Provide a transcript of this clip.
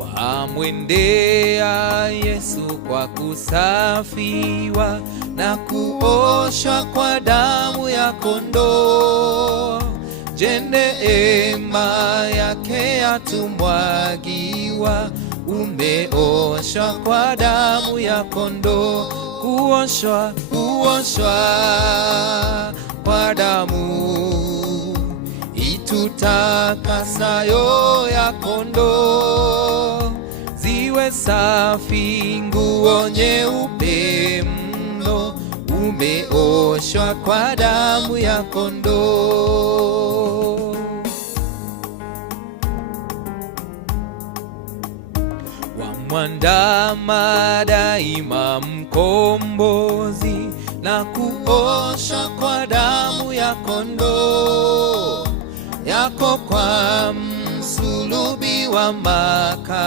Wamwendea Yesu kwa kusafiwa na kuoshwa kwa damu ya kondoo. Je, neema yake yatumwagiwa, umeoshwa kwa damu ya kondoo. Kuoshwa kwa damu itutakasayo ya kondoo, ziwe safi nguo nyeupe mno, umeoshwa kwa damu ya kondoo. Wamwandama daima mkombozi na kuosha kwa damu ya kondoo, yako kwa msulubi wa Maka.